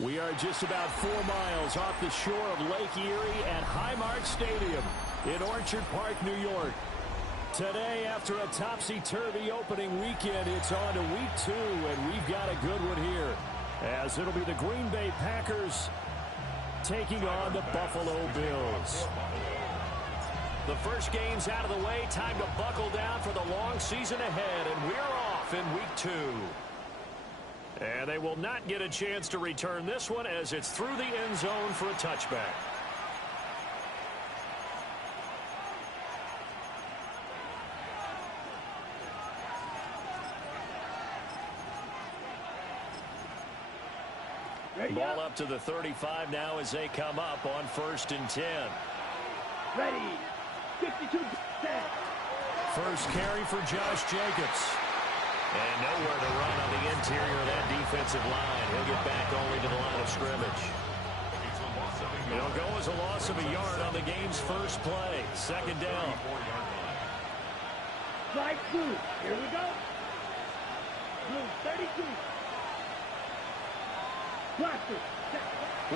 We are just about 4 miles off the shore of Lake Erie at Highmark Stadium in Orchard Park, New York. Today, after a topsy-turvy opening weekend, it's on to week 2, and we've got a good one here, as it'll be the Green Bay Packers taking on the Buffalo Bills. The first game's out of the way. Time to buckle down for the long season ahead, and we're off in week 2. And they will not get a chance to return this one as it's through the end zone for a touchback. Ball up to the 35 now as they come up on 1st and 10. Ready. 52%. First carry for Josh Jacobs. And nowhere to run on the interior of that defensive line. He'll get back only to the line of scrimmage. It'll go as a loss of a yard on the game's first play. 2nd down. Strike 2. Here we go. Blue 32. Blaster.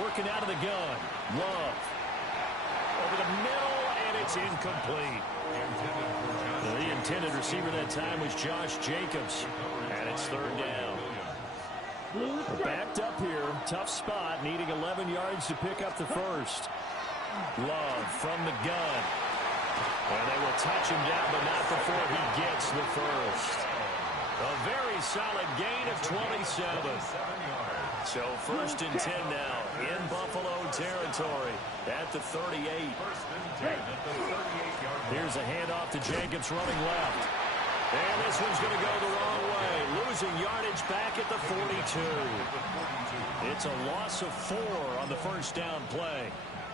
Working out of the gun. Love. Over the middle, and it's incomplete. The intended receiver that time was Josh Jacobs, and it's 3rd down. Backed up here, tough spot, needing 11 yards to pick up the first. Love from the gun. And they will touch him down, but not before he gets the first. A very solid gain of 27. So 1st and 10 now in Buffalo territory at the 38. Here's a handoff to Jacobs running left. And this one's going to go the wrong way. Losing yardage back at the 42. It's a loss of 4 on the 1st down play.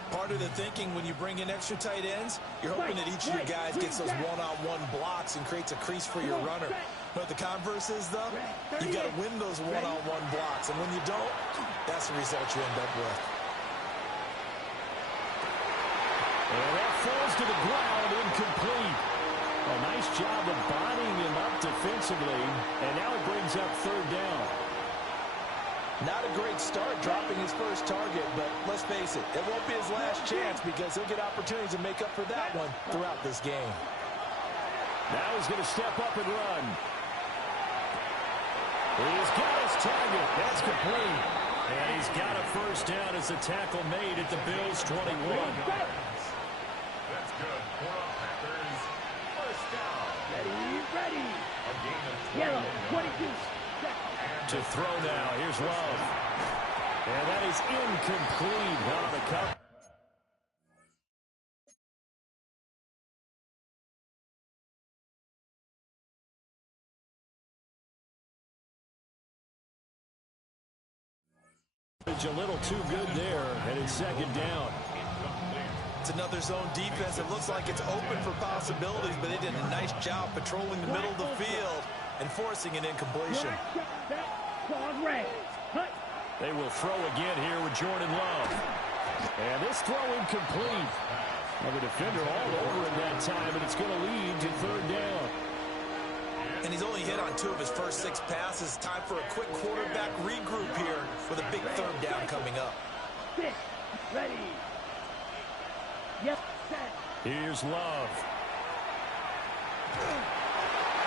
Part of the thinking when you bring in extra tight ends, you're hoping that each of your guys gets those one-on-one blocks and creates a crease for your runner. But the converse is, though, you've got to win those one-on-one blocks. And when you don't, that's the result you end up with. And that falls to the ground, incomplete. A nice job of bodying him up defensively. And now it brings up 3rd down. Not a great start dropping his first target, but let's face it, it won't be his last chance because he'll get opportunities to make up for that one throughout this game. Now he's going to step up and run. He's got his target. That's complete. And he's got a 1st down as the tackle made at the Bills' 21. That's good for the Packers. 1st down. Ready. Yellow, 22. To throw now. Here's Love. And that is incomplete on the cover. A little too good there, and it's 2nd down. It's another zone defense. It looks like it's open for possibilities, but they did a nice job patrolling the middle of the field and forcing an incompletion. They will throw again here with Jordan Love. And this throw incomplete. Now the defender all over him that time, and it's going to lead to 3rd down. And he's only hit on 2 of his first 6 passes. Time for a quick quarterback regroup here with a big 3rd down coming up. Ready. Yep. Set. Here's Love.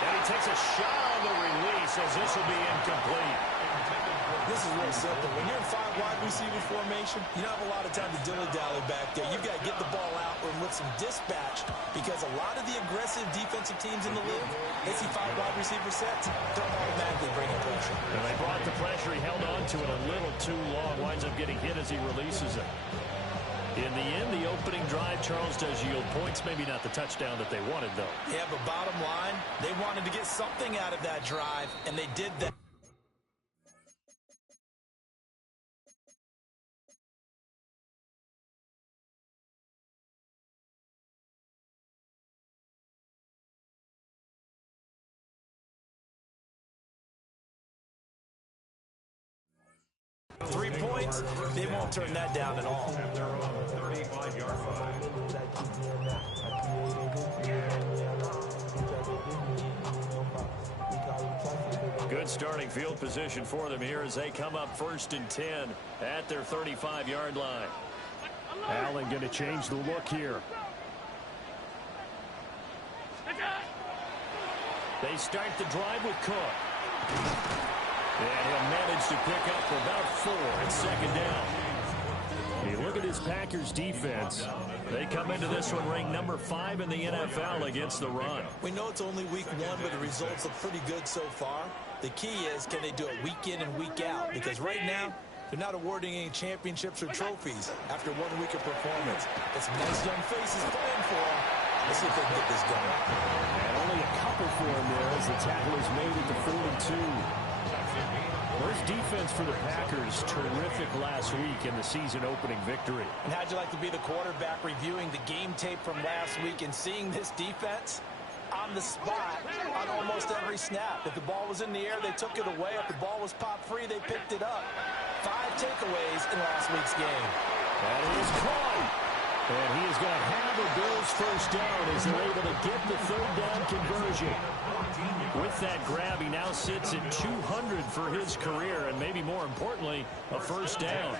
And he takes a shot on the release as this will be incomplete. This is real simple. When you're in 5 wide receiver formation, you don't have a lot of time to dilly-dally back there. You've got to get the ball out with some dispatch because a lot of the aggressive defensive teams in the league, they see 5 wide receiver sets, they're automatically bringing pressure. And they brought the pressure. He held on to it a little too long. Winds up getting hit as he releases it. In the end, the opening drive, Charles, does yield points. Maybe not the touchdown that they wanted, though. Yeah, but bottom line, they wanted to get something out of that drive, and they did that. 3 points, they won't turn that down at all. They're on the 35-yard line. Good starting field position for them here as they come up 1st and 10 at their 35-yard line. Allen going to change the look here. They start the drive with Cook. And he'll manage to pick up about 4 at 2nd down. You look at this Packers defense. They come into this one ranked number 5 in the NFL against the run. We know it's only week 1, but the results look pretty good so far. The key is, can they do it week in and week out? Because right now, they're not awarding any championships or trophies after 1 week of performance. It's nice young faces playing for them. Let's see if they can get this going. And only a couple for him there as the tackle is made at the 42. First defense for the Packers, terrific last week in the season-opening victory. And how'd you like to be the quarterback reviewing the game tape from last week and seeing this defense on the spot on almost every snap? If the ball was in the air, they took it away. If the ball was popped free, they picked it up. 5 takeaways in last week's game. That is caught. And he is going to have the Bills first down as they're able to get the 3rd down conversion. With that grab, he now sits at 200 for his career, and maybe more importantly, a first down.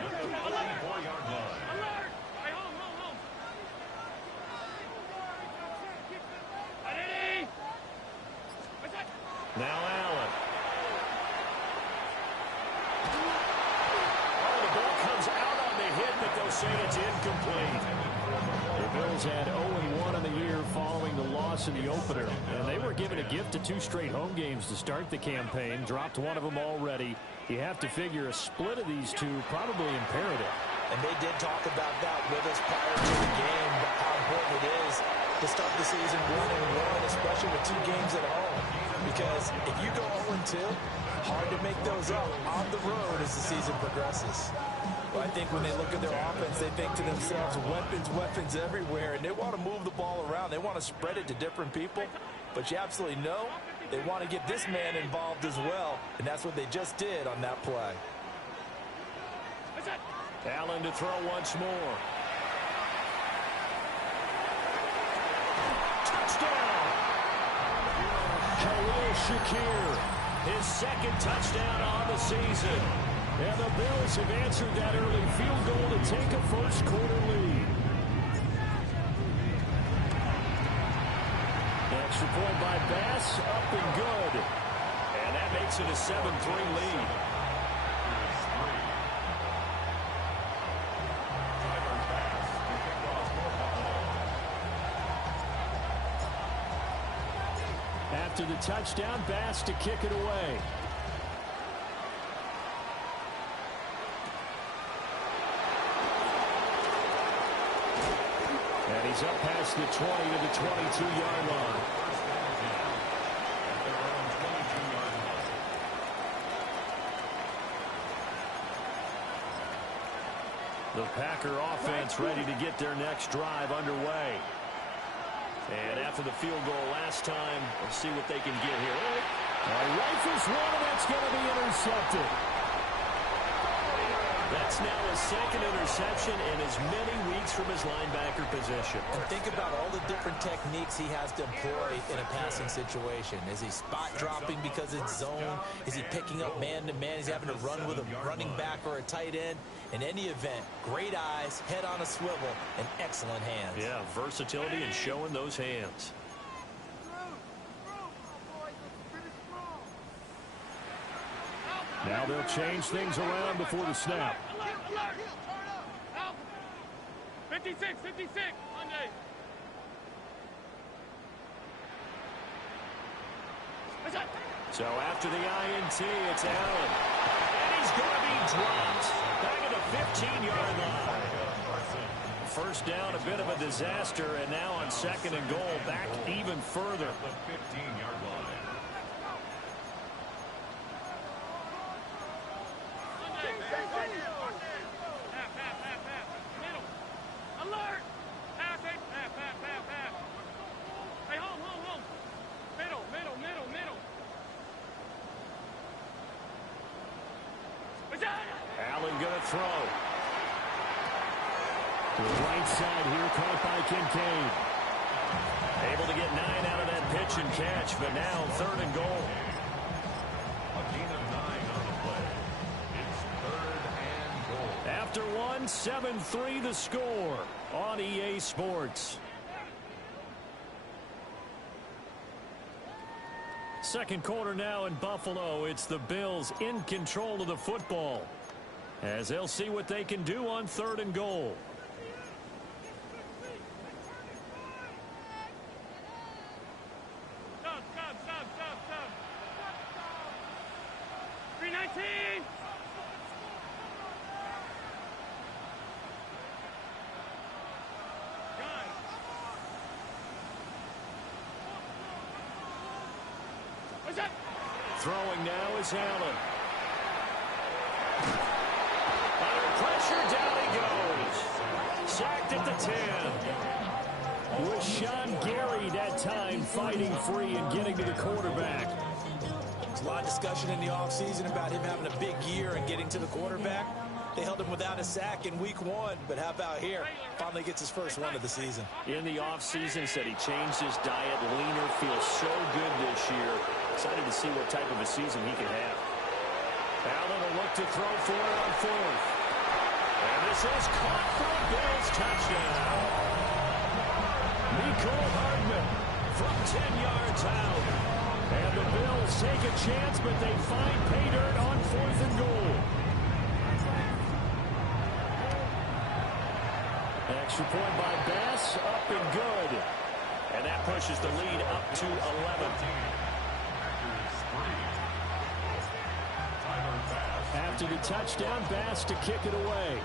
Now Allen. Oh, the ball comes out on the hit, but they'll say it's incomplete. The Bills had 0-1 in the year following the loss in the opener, and they were given a gift of 2 straight home games to start the campaign. Dropped one of them already. You have to figure a split of these two probably imperative. And they did talk about that with us prior to the game, about how important it is to start the season 1-1, especially with 2 games at home. Because if you go 0-2, hard to make those up on the road as the season progresses. Well, I think when they look at their offense, they think to themselves, weapons, weapons everywhere, and they want to move the ball around. They want to spread it to different people, but you absolutely know they want to get this man involved as well, and that's what they just did on that play. Allen to throw once more. Touchdown! Khalil Shakir, his 2nd touchdown on the season. And the Bills have answered that early field goal to take a first-quarter lead. Extra point by Bass, up and good. And that makes it a 7-3 lead. After the touchdown, Bass to kick it away. And he's up past the 20 to the 22-yard line. The Packer offense ready to get their next drive underway. And after the field goal last time, we'll see what they can get here. Rifles one, and that's going to be intercepted. That's now his 2nd interception in as many weeks from his linebacker position. And think about all the different techniques he has to employ in a passing situation. Is he spot dropping because it's zone? Is he picking up man-to-man? Is he having to run with a running back or a tight end? In any event, great eyes, head on a swivel, and excellent hands. Yeah, versatility and showing those hands. Now they'll change things around before the snap. 56, 56, Monday. So after the INT, it's Allen. And he's going to be dropped back at the 15-yard line. First down, a bit of a disaster, and now on 2nd and goal, back even further. The 15-yard line. Allen going to throw. To the right side here, caught by Kincaid. Able to get 9 out of that pitch and catch, but now 3rd and goal. 7-3 the score on EA Sports. Second quarter now in Buffalo. It's the Bills in control of the football, as they'll see what they can do on 3rd and goal. Stop. 319. Throwing now is Allen. Under pressure, down he goes. Sacked at the 10. With Sean Gary that time fighting free and getting to the quarterback. There's a lot of discussion in the offseason about him having a big year and getting to the quarterback. They held him without a sack in week 1, but how about here? Finally gets his first one of the season. In the offseason, said he changed his diet, leaner, feels so good this year. Excited to see what type of a season he can have. Allen will look to throw for it on 4th. And this is caught for a Bills touchdown. Mecole Hardman from 10 yards out. And the Bills take a chance, but they find pay dirt on 4th and goal. Extra point by Bass, up and good. And that pushes the lead up to 11. After the touchdown, Bass to kick it away.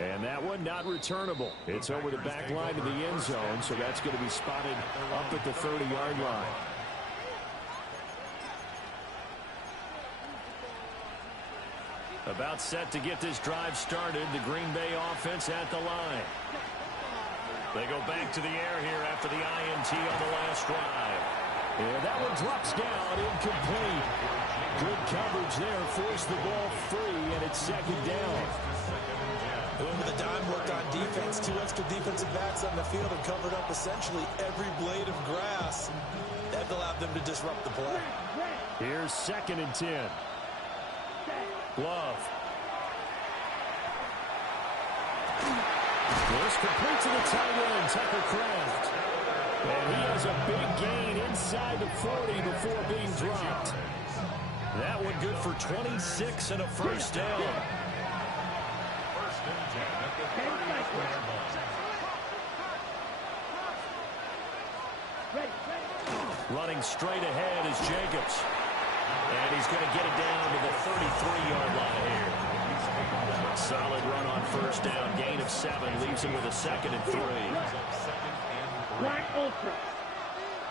And that one not returnable. It's over the back line of the end zone, so that's going to be spotted up at the 30-yard line. About set to get this drive started. The Green Bay offense at the line. They go back to the air here after the INT on the last drive. And that one drops down, incomplete. Good coverage there, forced the ball free, and it's 2nd down. Going with a dime look on defense, 2 extra defensive backs on the field and covered up essentially every blade of grass. That allowed them to disrupt the play. Here's 2nd and 10. Love. This complete to the tight end, Tucker Kraft. And he has a big gain inside the 40 before being dropped. That one good for 26 and a first down. First and 10 at the 30-yard line. Running straight ahead is Jacobs. And he's going to get it down to the 33-yard line here. Solid run on first down. Gain of 7 leaves him with a 2nd and 3. Black Ultra.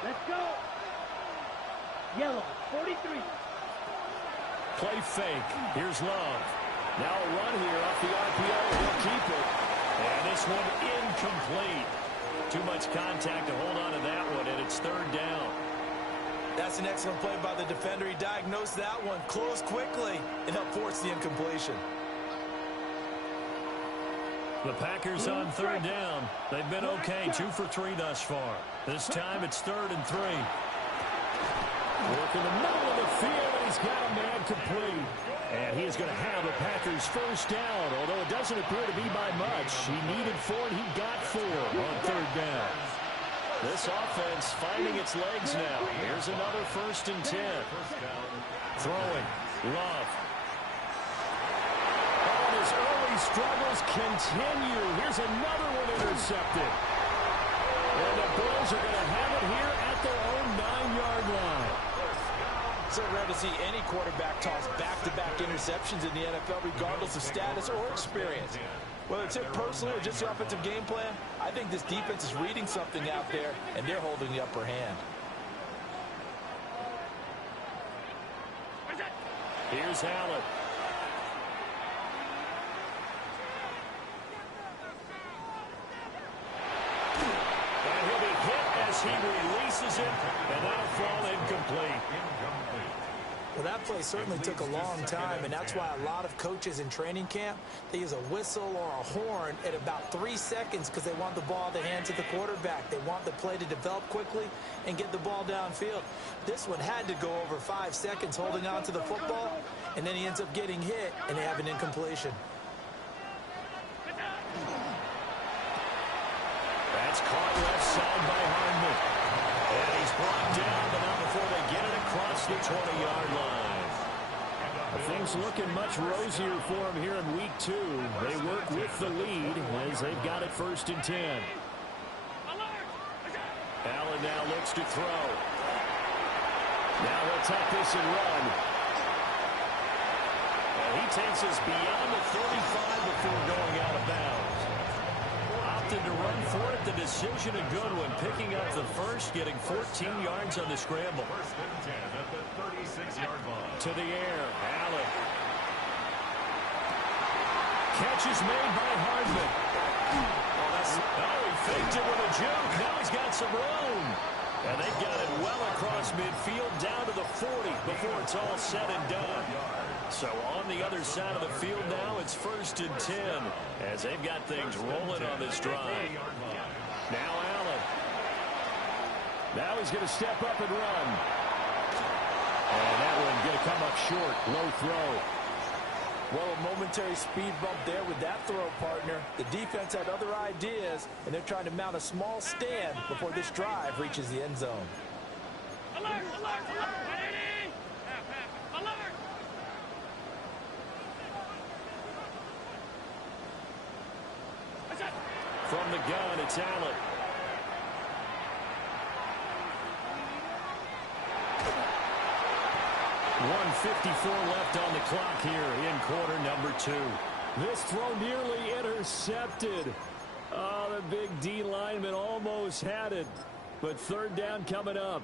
Let's go. Yellow, 43. Play fake. Here's Love. Now a run here off the RPO. He'll keep it. And this one incomplete. Too much contact to hold on to that one, and it's 3rd down. That's an excellent play by the defender. He diagnosed that one, closed quickly, and helped force the incompletion. The Packers on 3rd down. They've been okay, 2 for 3 thus far. This time it's 3rd and 3. Work in the middle of the field, and he's got a man complete. And he is going to have the Packers first down, although it doesn't appear to be by much. He needed 4, and he got 4 on 3rd down. This offense finding its legs now. Here's another 1st and 10. Throwing. Love. Oh, his early struggles continue. Here's another one intercepted. And the Bills are going to have it here at their own 9-yard line. So rare to see any quarterback toss back-to-back interceptions in the NFL, regardless of status or experience. Whether it's him personally or just the offensive game plan, I think this defense is reading something out there, and they're holding the upper hand. Here's Allen. And he'll be hit as he releases it, and that'll fall incomplete. Well, that play certainly took a long time, and that's why a lot of coaches in training camp, they use a whistle or a horn at about 3 seconds because they want the ball to hand to the quarterback. They want the play to develop quickly and get the ball downfield. This one had to go over 5 seconds holding on to the football, and then he ends up getting hit, and they have an incompletion. That's caught left side by Hardman. And he's brought down, but not before they get it across the 20-yard line. Things looking much rosier for him here in week 2. They work with the lead as they've got it 1st and 10. Allen now looks to throw. Now they'll tuck this and run. And he takes us beyond the 35 before going out of bounds. Opted to run for it. The decision a good one. Picking up the first, getting 14 yards on the scramble. 1st and 10 at the 36-yard line. To the air. Allen. Catch is made by Hardman. Oh, he faked it with a juke. Now he's got some room. And they've got it well across midfield down to the 40 before it's all said and done. So on the other side of the field now, it's 1st and 10 as they've got things rolling on this drive. Now Allen. Now he's going to step up and run. And that one going to come up short. Low throw. Well, a momentary speed bump there with that throw, partner. The defense had other ideas, and they're trying to mount a small stand before this drive reaches the end zone. Alert! Alert! Alert! 180! Alert! From the gun, it's Allen. .154 left on the clock here in quarter number 2. This throw nearly intercepted. Oh, the big D lineman almost had it. But 3rd down coming up.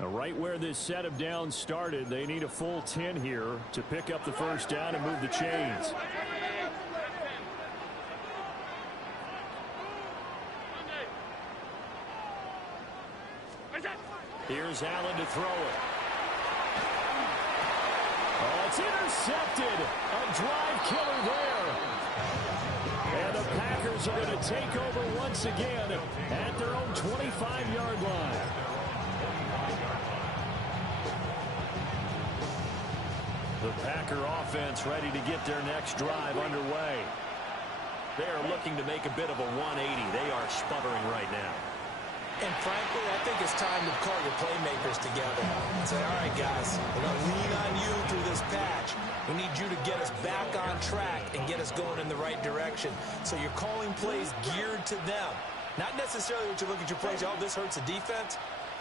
Now, right where this set of downs started, they need a full 10 here to pick up the 1st down and move the chains. Here's Allen to throw it. Oh, it's intercepted. A drive killer there. And the Packers are going to take over once again at their own 25-yard line. The Packer offense ready to get their next drive underway. They are looking to make a bit of a 180. They are sputtering right now. And frankly, I think it's time to call your playmakers together and say, all right, guys, we're going to lean on you through this patch. We need you to get us back on track and get us going in the right direction. So you're calling plays geared to them. Not necessarily what you look at your plays, oh, this hurts the defense.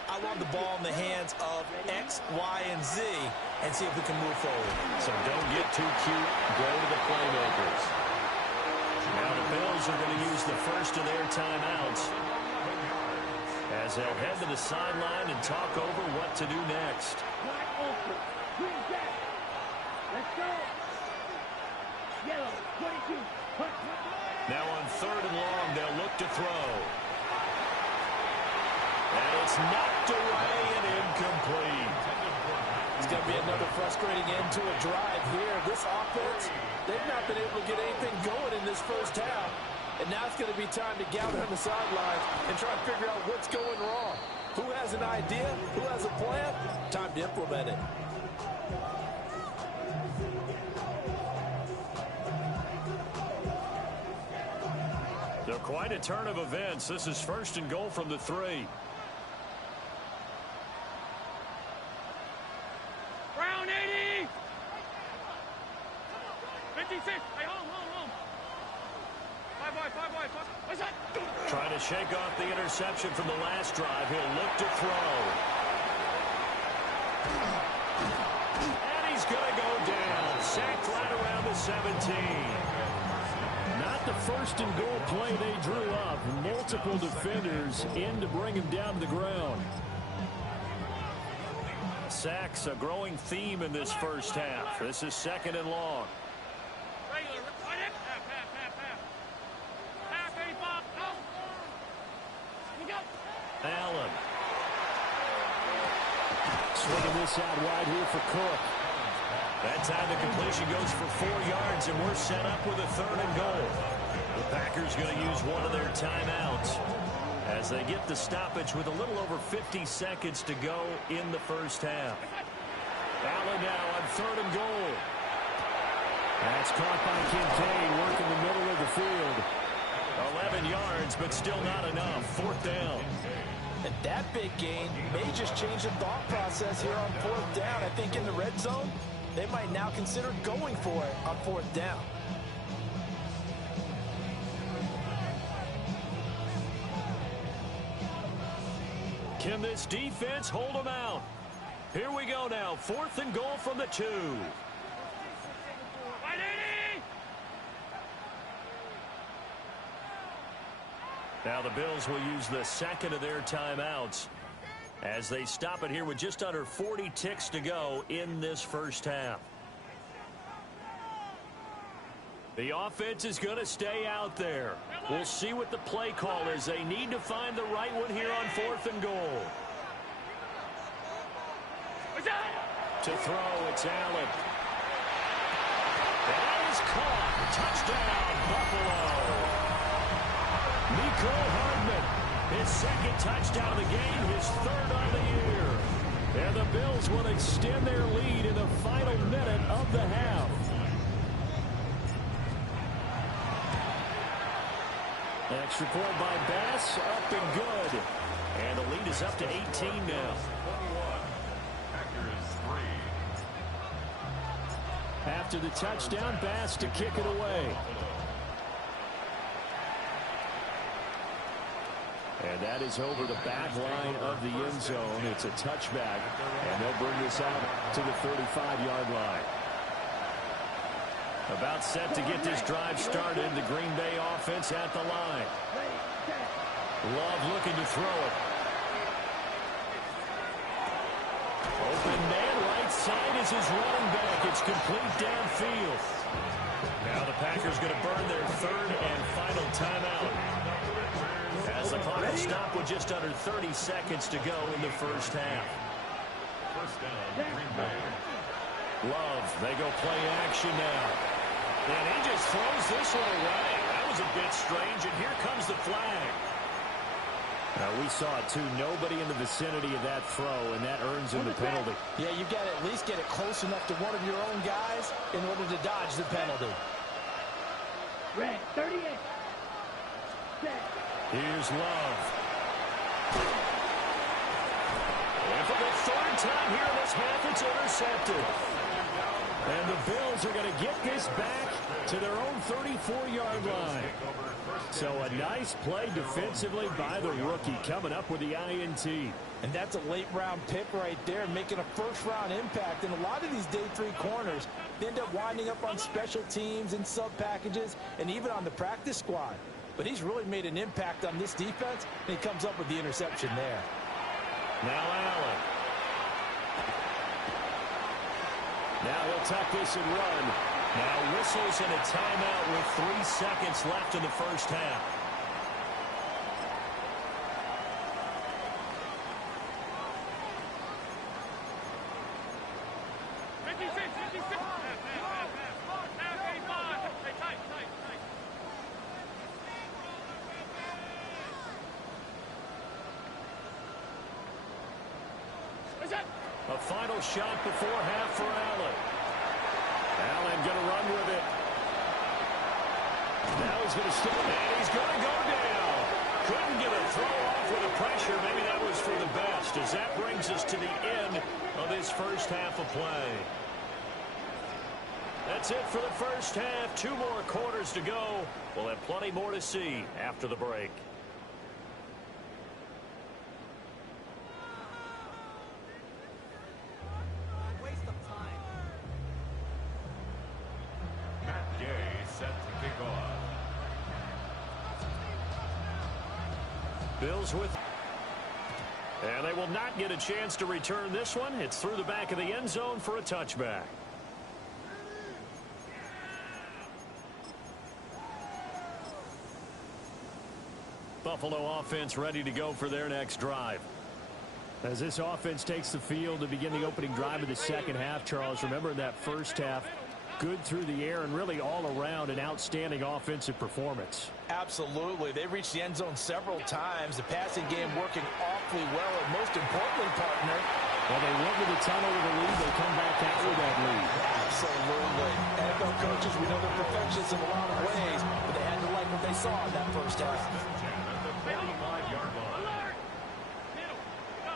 I want the ball in the hands of X, Y, and Z and see if we can move forward. So don't get too cute. Go to the playmakers. Now the Bills are going to use the first of their timeouts as they'll head to the sideline and talk over what to do next. Black ultra. Green jack. Let's go. Yellow. 22. Punt. Now on 3rd and long, they'll look to throw. And it's knocked away and incomplete. It's going to be another frustrating end to a drive here. This offense, they've not been able to get anything going in this 1st half. And now it's going to be time to gather on the sidelines and try to figure out what's going wrong. Who has an idea? Who has a plan? Time to implement it. They're quite a turn of events. This is 1st and goal from the 3. Brown 80. 56. Hey, home. Five wide. What's that? Trying to shake off the interception from the last drive. He'll look to throw. And he's going to go down. Sacked right around the 17. Not the 1st and goal play they drew up. Multiple defenders in to bring him down to the ground. Sacks, a growing theme in this 1st half. This is 2nd and long. Regular. Half 85. Go. You go. Allen. Swinging this out wide here for Cook. That time the completion goes for 4 yards, and we're set up with a 3rd and goal. The Packers going to use one of their timeouts as they get the stoppage with a little over 50 seconds to go in the 1st half. Allen now on 3rd and goal. That's caught by Kincaid, working the middle of the field. 11 yards, but still not enough. 4th down. And that big gain may just change the thought process here on 4th down. I think in the red zone, they might now consider going for it on 4th down. Can this defense hold them out? Here we go now. 4th and goal from the 2. Now the Bills will use the second of their timeouts as they stop it here with just under 40 ticks to go in this first half. The offense is going to stay out there. We'll see what the play call is. They need to find the right one here on 4th and goal. To throw, it's Allen. That is caught. Touchdown, Buffalo. Mecole Hardman, his 2nd touchdown of the game, his 3rd on the year. And the Bills will extend their lead in the final minute of the half. Extra point by Bass, up and good. And the lead is up to 18 now. After the touchdown, Bass to kick it away. And that is over the back line of the end zone. It's a touchback, and they'll bring this out to the 35-yard line. About set to get this drive started. The Green Bay offense at the line. Love looking to throw it. Open man, right side is his running back. It's complete downfield. Now the Packers going to burn their 3rd and final timeout, as the clock will stop with just under 30 seconds to go in the first half. First down, Green Bay. Love, they go play action now. And he just throws this one away. That was a bit strange, and here comes the flag. Now, we saw it, too. Nobody in the vicinity of that throw, and that earns him the penalty. Yeah, you got to at least get it close enough to one of your own guys in order to dodge the penalty. Red 38. Set. Here's Love. And for the 3rd time here in this half, it's intercepted. And the Bills are going to get this back to their own 34-yard line. So a nice play defensively by the rookie, coming up with the INT. And that's a late-round pick right there, making a first-round impact. And a lot of these day 3 corners end up winding up on special teams and sub-packages and even on the practice squad. But he's really made an impact on this defense, and he comes up with the interception there. Now Allen. Now he'll tuck this and run. Now whistles and a timeout with 3 seconds left in the first half. A final shot before half for Allen. Allen going to run with it. Now he's going to step, and he's going to go down. Couldn't get a throw off with the pressure. Maybe that was for the best, as that brings us to the end of this first half of play. That's it for the first half. 2 more quarters to go. We'll have plenty more to see after the break. Bills with, and they will not get a chance to return this one. It's through the back of the end zone for a touchback. Buffalo offense ready to go for their next drive. As this offense takes the field to begin the opening drive of the second half, Charles, remember in that first half, good through the air and really all around an outstanding offensive performance. Absolutely. They reached the end zone several times. The passing game working awfully well. And most importantly, partner, Well, they went to the tunnel with a lead. They come back out with that lead. Absolutely. NFL coaches, we know they're perfectionists in a lot of ways, but they had to like what they saw in that first half. At the 45-yard line. Alert! Middle. Go.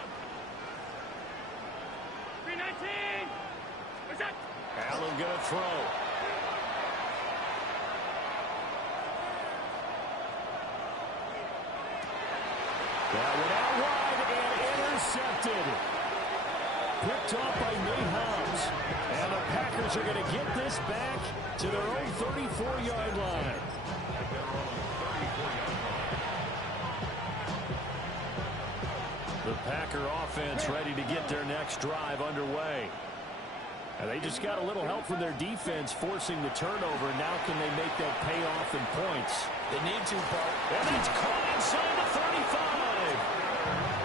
319. What's that? Allen going to throw. That went out wide and intercepted. Picked off by Nate Hobbs. And the Packers are going to get this back to their own 34-yard line. The Packer offense ready to get their next drive underway. And they just got a little help from their defense forcing the turnover. Now can they make that pay off in points? They need to, Bart. And that's caught inside the 35.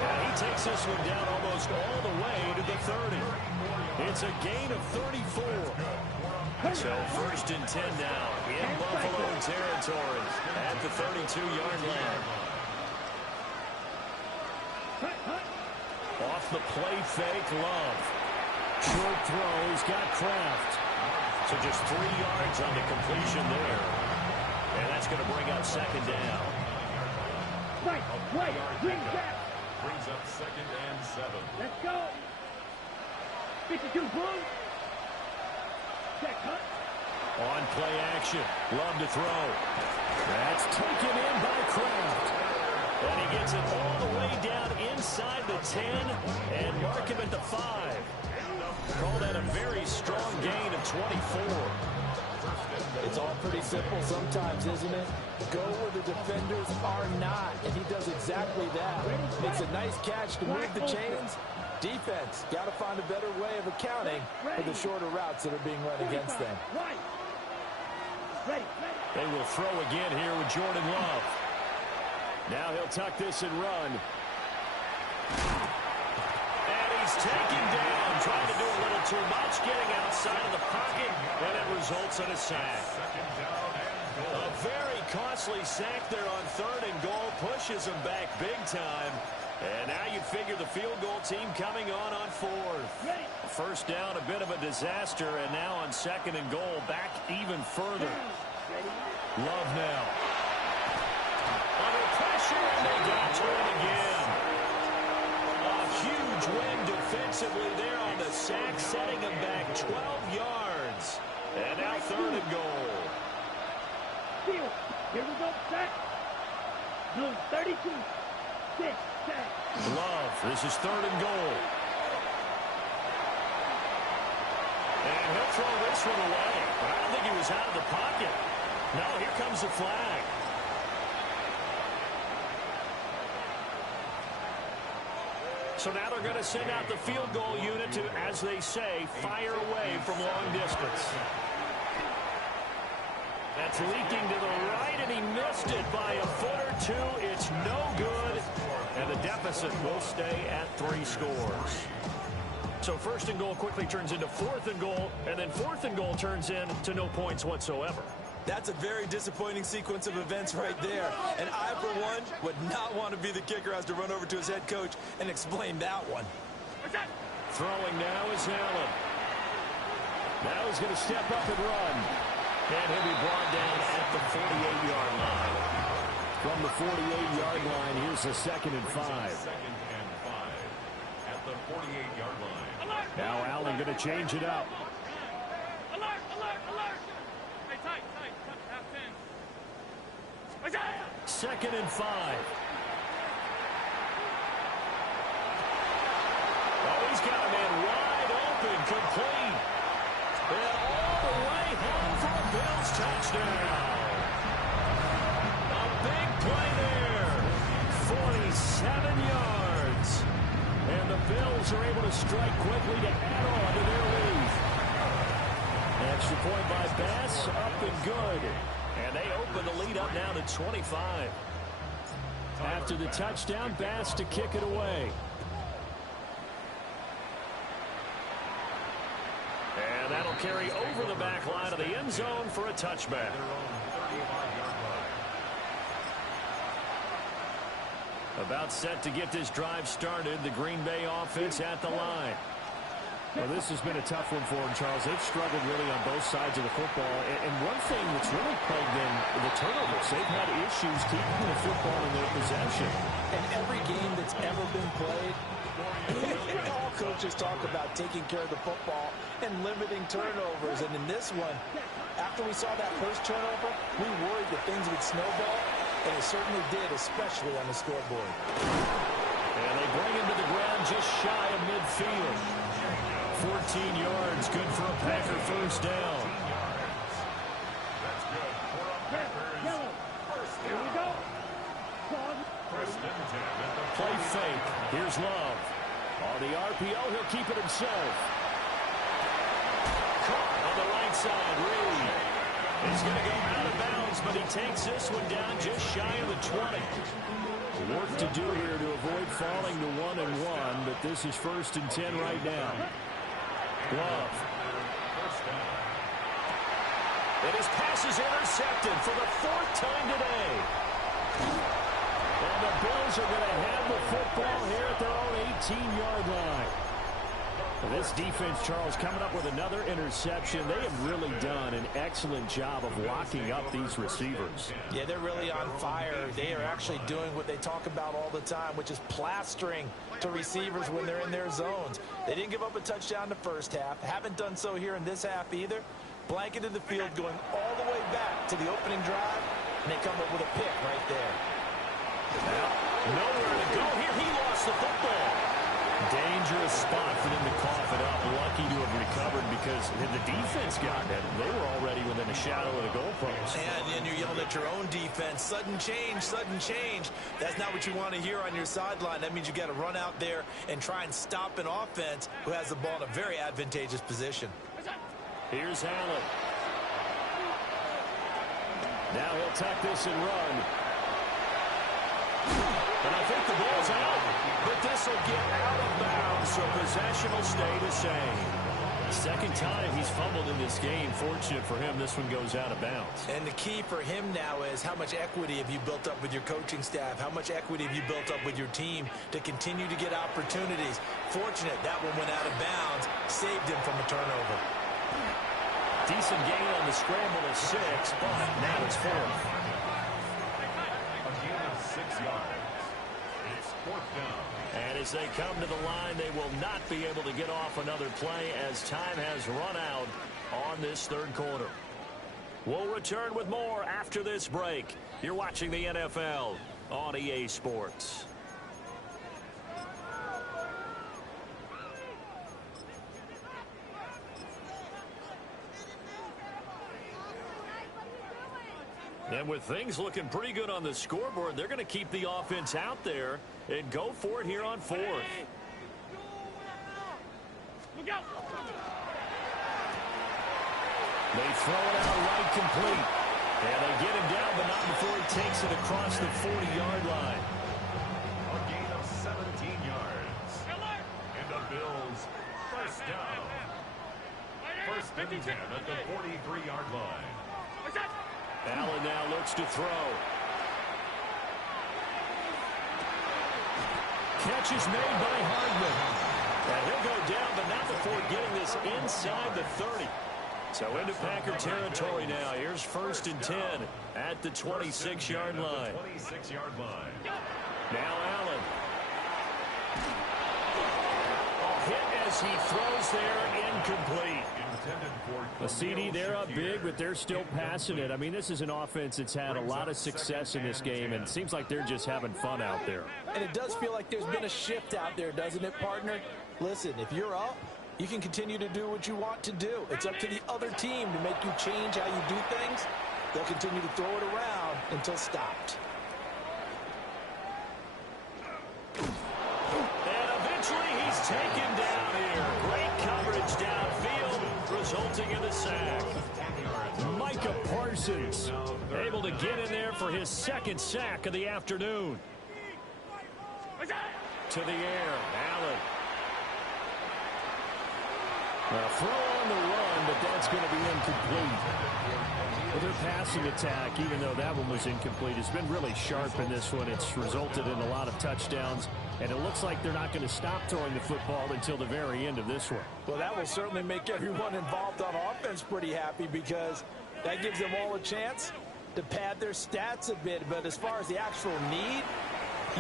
And he takes this one down almost all the way to the 30. It's a gain of 34. So first and 10 now in Buffalo territory at the 32-yard line. Off the play fake, Love. Short throw, he's got Kraft. So just 3 yards on the completion there. And that's going to bring up second down. Right, bring back. Brings up 2nd and 7. Let's go. 52 blue. Check, cut. On play action, Love to throw. That's taken in by Kraft. And he gets it all the way down inside the 10 and mark him at the 5. Call that a very strong gain of 24. It's all pretty simple sometimes, isn't it? Go where the defenders are not, and he does exactly that. Makes a nice catch to move the chains. Defense, got to find a better way of accounting for the shorter routes that are being run against them. They will throw again here with Jordan Love. Now he'll tuck this and run. And he's taken down, trying to do a little too much, getting outside of the pocket, and it results in a sack. A very costly sack there on 3rd and goal, pushes him back big time. And now you figure the field goal team coming on 4th. First down, a bit of a disaster, and now on 2nd and goal, back even further. Love now. Under pressure, and they got to it again. A huge win defensively there on the sack, setting him back 12 yards. And now 3rd and goal. Here we go, set. Blue 32. 6, 7. Love, this is 3rd and goal. And he'll throw this one away. But I don't think he was out of the pocket. No, here comes the flag. So now they're going to send out the field goal unit to, as they say, fire away from long distance. That's leaking to the right, and he missed it by a foot or two. It's no good, and the deficit will stay at 3 scores. So 1st and goal quickly turns into 4th and goal, and then 4th and goal turns into no points whatsoever. That's a very disappointing sequence of events right there. And I, for one, would not want to be the kicker who has to run over to his head coach and explain that one. Throwing now is Allen. Now he's going to step up and run. And he'll be brought down at the 48-yard line. From the 48-yard line, here's a 2nd and 5. 2nd and 5 at the 48-yard line. Now Allen going to change it up. Alert, alert, alert. Hey, tight, half 10. 2nd and 5. Oh, he's got a man wide open, complete. And all the way home for a Bills touchdown. A big play there. 47 yards. And the Bills are able to strike quickly to add on to their lead. Extra point by Bass, up and good. And they open the lead up now to 25. After the touchdown, Bass to kick it away. And that'll carry over the back line of the end zone for a touchback. About set to get this drive started. The Green Bay offense at the line. Well, this has been a tough one for them, Charles. They've struggled really on both sides of the football. And one thing that's really plagued them, the turnovers. They've had issues keeping the football in their possession. And every game that's ever been played, all coaches talk about taking care of the football and limiting turnovers. And in this one, after we saw that first turnover, we worried that things would snowball. And it certainly did, especially on the scoreboard. And they bring him to the ground just shy of midfield. 14 yards, good for a Packer first down. That's good for a Packers first Here we down. go. Pause. First and 10 at the Play fake. Here's Love. On the RPO, he'll keep it himself. Caught on the right side. Reed is going to go out of bounds, but he takes this one down just shy of the 20. Work to do here to avoid falling to 1-1, but this is first and 10 right now. Love. And his pass is intercepted for the fourth time today. And the Bills are going to have the football here at their own 18-yard line. This defense, Charles, coming up with another interception. They have really done an excellent job of locking up these receivers. Yeah, they're really on fire. They are actually doing what they talk about all the time, which is plastering to receivers when they're in their zones. They didn't give up a touchdown the first half. Haven't done so here in this half either. Blanketed the field going all the way back to the opening drive, and they come up with a pick right there. Nowhere to go here. He lost the football. Dangerous spot for them to cough it up. Lucky to have recovered because the defense got it. They were already within a shadow of the goalpost. And then you're yelling at your own defense. Sudden change, sudden change. That's not what you want to hear on your sideline. That means you got to run out there and try and stop an offense who has the ball in a very advantageous position. Here's Allen. Now he'll tuck this and run. And I think the ball's out. But this will get out of bounds, so possession will stay the same. Second time he's fumbled in this game. Fortunate for him, this one goes out of bounds. And the key for him now is how much equity have you built up with your coaching staff? How much equity have you built up with your team to continue to get opportunities? Fortunate that one went out of bounds, saved him from a turnover. Decent gain on the scramble of 6, but now it's 4th. A gain of 6 yards. It's fourth down. And as they come to the line, they will not be able to get off another play as time has run out on this third quarter. We'll return with more after this break. You're watching the NFL on EA Sports. And with things looking pretty good on the scoreboard, they're going to keep the offense out there and go for it here on 4th. Look out. They throw it out right complete. And they get him down, but not before he takes it across the 40-yard line. A gain of 17 yards. And the Bills first down. First and 10 at the 43-yard line. Allen now looks to throw. Catch is made by Hardman. And he'll go down, but not before getting this inside the 30. So into Packer territory now. Here's first and 10 at the 26-yard line. 26-yard line. Now Allen. A hit as he throws there, incomplete. A CD, they're up big, but they're still passing it. I mean, this is an offense that's had a lot of success in this game, and it seems like they're just having fun out there. And it does feel like there's been a shift out there, doesn't it, partner? Listen, if you're up, you can continue to do what you want to do. It's up to the other team to make you change how you do things. They'll continue to throw it around until stopped. And eventually he's taken down here. Great coverage downfield, resulting in the sack. Micah Parsons able to get in there for his second sack of the afternoon. To the air, Allen. Throw on the run, but that's going to be incomplete. Well, their passing attack, even though that one was incomplete, has been really sharp in this one. It's resulted in a lot of touchdowns, and it looks like they're not going to stop throwing the football until the very end of this one. Well, that will certainly make everyone involved on offense pretty happy because that gives them all a chance to pad their stats a bit. But as far as the actual need,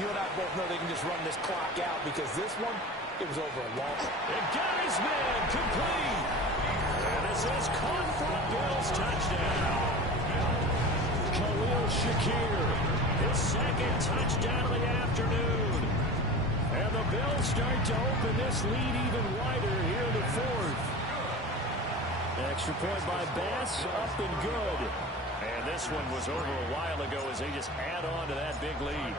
you and I both know they can just run this clock out because this one, it was over a long time. And got his man complete. And this is caught for a Bills touchdown. Khalil Shakir, his second touchdown of the afternoon. And the Bills start to open this lead even wider here in the fourth. Extra point by Bass, up and good. And this one was over a while ago as they just add on to that big lead.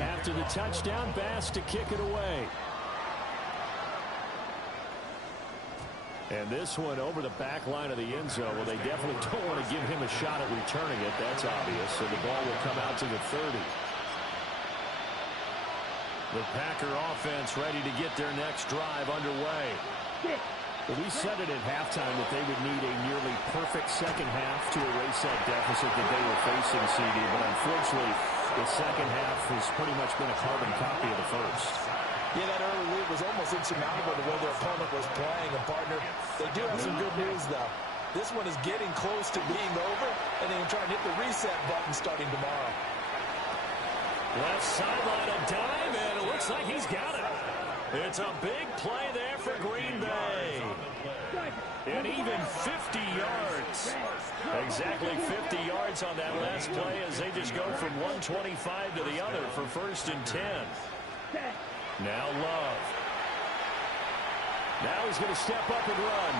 After the touchdown, Bass to kick it away. And this one over the back line of the end zone. Well, they definitely don't want to give him a shot at returning it. That's obvious. So the ball will come out to the 30. The Packer offense ready to get their next drive underway. Well, we said it at halftime that they would need a nearly perfect second half to erase that deficit that they were facing, CD. But unfortunately, the second half has pretty much been a carbon copy of the first. Yeah, that early lead was almost insurmountable the way their opponent was playing. And, partner, they do have some good news, though. This one is getting close to being over, and they can try and hit the reset button starting tomorrow. Left sideline a dime, and it looks like he's got it. It's a big play there for Green Bay. And even 50 yards. Exactly 50 yards on that last play as they just go from 125 to the other for 1st and 10. Now Love. Now he's going to step up and run.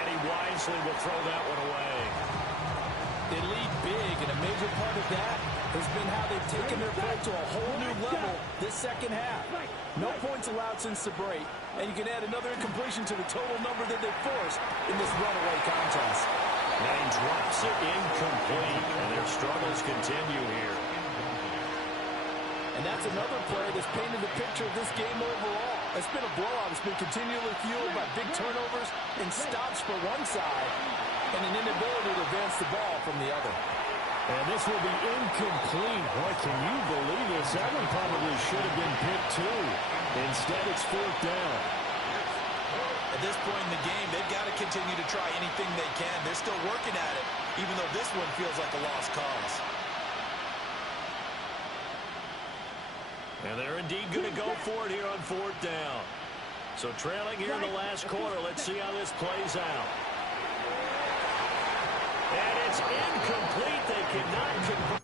And he wisely will throw that one away. They lead big, and a major part of that has been how they've taken their play to a whole new level this second half. No points allowed since the break, and you can add another incompletion to the total number that they forced in this runaway contest. And he drops it incomplete, and their struggles continue here. And that's another play that's painted the picture of this game overall. It's been a blowout. It's been continually fueled by big turnovers and stops for one side and an inability to advance the ball from the other. And this will be incomplete. Boy, can you believe this? That one probably should have been picked too. Instead, it's 4th down. At this point in the game, they've got to continue to try anything they can. They're still working at it, even though this one feels like a lost cause. And they're indeed going to go for it here on 4th down. So trailing here in the last quarter. Let's see how this plays out. And it's incomplete. They cannot convert.